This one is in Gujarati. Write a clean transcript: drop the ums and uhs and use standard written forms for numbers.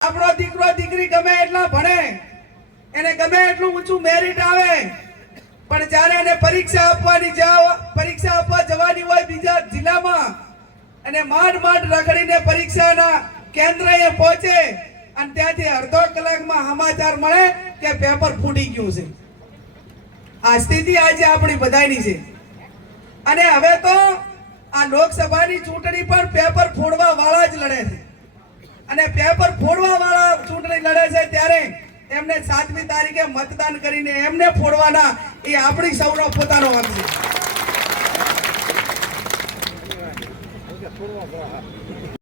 આપણો દીકરો દીકરી ગમે એટલા ભણે, એને ગમે એટલું ઊંચું મેરિટ આવે, પણ જ્યારે એને પરીક્ષા આપવા જવાની હોય બીજા જિલ્લામાં અને માંડ રખડીને પરીક્ષાના કેન્દ્રએ પહોંચે અને ત્યાંથી અડધો કલાકમાં સમાચાર મળે કે પેપર ફૂટી ગયું છે. આ સ્થિતિ આજે આપણી બધાની છે. અને હવે તો આ લોકસભાની ચૂંટણી પણ પેપર ફોડવા વાળા જ લડે છે. અને પેપર ફોડવા વાળા ચૂંટણી લડે છે ત્યારે એમને 7મી તારીખે મતદાન કરીને એમને ફોડવાના એ આપણી સૌનો પોતાનો હક છે.